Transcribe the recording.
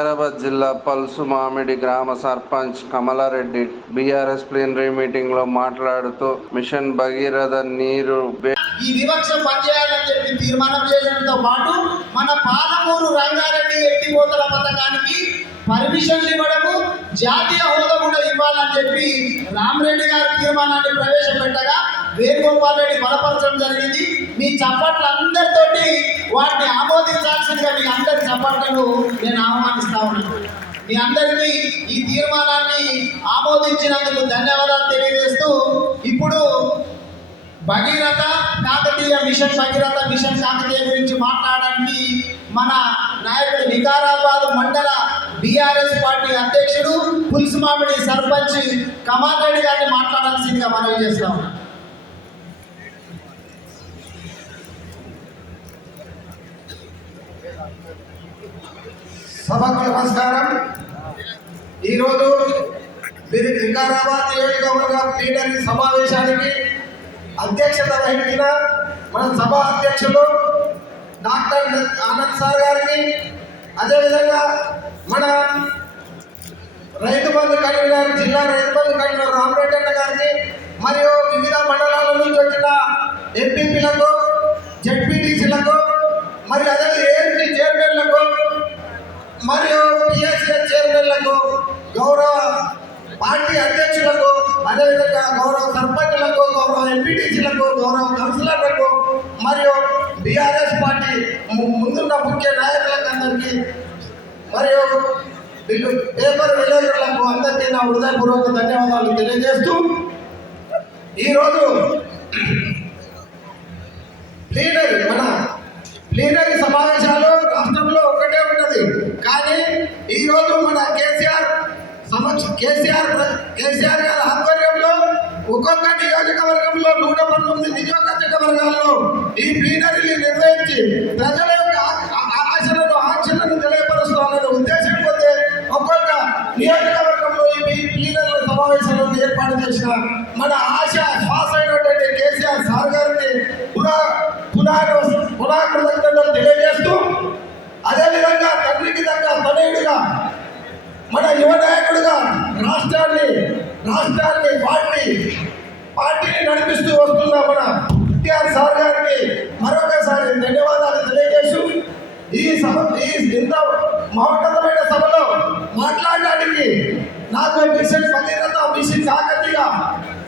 వికారాబాద్ జిల్లా పల్సు మామిడి గ్రామ సర్పంచ్ కమలారెడ్డి బీఆర్ఎస్ ప్లీనరీ మీటింగ్లో మాట్లాడుతూ మిషన్ భగీరథ నీరు ఈ వివక్ష పనిచేయాలని చెప్పి తీర్మానం చేయడంతో పాటు మన పాలమూరు రంగారెడ్డి ఎత్తిపోతల పథకానికి పర్మిషన్లు ఇవ్వడము జాతీయ హోదా కూడా ఇవ్వాలని చెప్పి రామరెడ్డి గారి తీర్మానాన్ని ప్రవేశపెట్టగా వేణుగోపాల్ రెడ్డి బలపరచడం జరిగింది. మీ చప్పట్లందరితోటి వాటిని ఆమోదించాల్సిందిగా మీ అందరి చప్పట్లను నేను ఆహ్వానిస్తా ఉన్నాను. మీ అందరినీ ఈ తీర్మానాన్ని ఆమోదించినందుకు ధన్యవాదాలు తెలియజేస్తూ ఇప్పుడు భగీరథ కాకతీయ మిషన్ భగీరథ మిషన్ కాకతీయ గురించి మాట్లాడడానికి మన నాయకుడు వికారాబాద్ మండల బీఆర్ఎస్ పార్టీ అధ్యక్షుడు పులుసుమామిడి సర్పంచ్ కమాల్ రెడ్డి గారిని మాట్లాడాల్సిందిగా మనవి చేస్తా ఉన్నాం సభకు నమస్కారం. ఈరోజు మీరు వికారాబాద్ నియోజకవర్గ ప్లీనరీ సమావేశానికి అధ్యక్షత వహించిన మన సభ అధ్యక్షులు డాక్టర్ ఆనంద్ సార్ గారికి అదేవిధంగా మన రైతు బంధు కన్వీనర్ జిల్లా రైతు బంధు కన్వీనర్ రామరెడ్డి అన్న గారికి మరియు వివిధ మండలాల నుంచి వచ్చిన ఎంపీపీలకు జడ్పీటీసీలకు మరియు అదే మరియు పిఎస్ఎస్ చైర్మన్లకు గౌరవ పార్టీ అధ్యక్షులకు అదేవిధంగా గౌరవ సర్పంచులకు గౌరవ ఎంపీటీసీలకు గౌరవ కౌన్సిలర్లకు మరియు బీఆర్ఎస్ పార్టీ ము- ముందున్న ముఖ్య నాయకులకు అందరికీ మరియు పేపర్ విలేకరులకు అందరికీ నా హృదయపూర్వక ధన్యవాదాలు తెలియజేస్తూ ఈరోజు ప్లీనరీ మన ప్లీనరీ సమావేశాలు రాష్ట్రంలో ఒకటే ఉన్నది కానీ ఈరోజు మన కేసీఆర్ సమక్ష కేసీఆర్ గారి ఆధ్వర్యంలో ఒక్కొక్క నియోజకవర్గంలో నూట పంతొమ్మిది నియోజకవర్గాల్లో ఈ ప్లీనరీని నిర్వహించి ప్రజల యొక్క ఆశలను ఆంక్షలను తెలియపరుస్తామనే ఉద్దేశం పొందే ఒక్కొక్క నియోజకవర్గంలో ఈ ప్లీ- సమావేశాలను ఏర్పాటు చేసిన మన ఆశ శ్వాస రాష్ట్రాన్ని పార్టీ పార్టీని నడిపిస్తూ వస్తున్న మన ఎన్టీఆర్ సార్ గారికి మరొకసారి ధన్యవాదాలు తెలియజేస్తూ ఈ సభ ఈ ఇంత మహోన్నతమైన సభలో మాట్లాడడానికి నాకు మిషన్ భగీరథ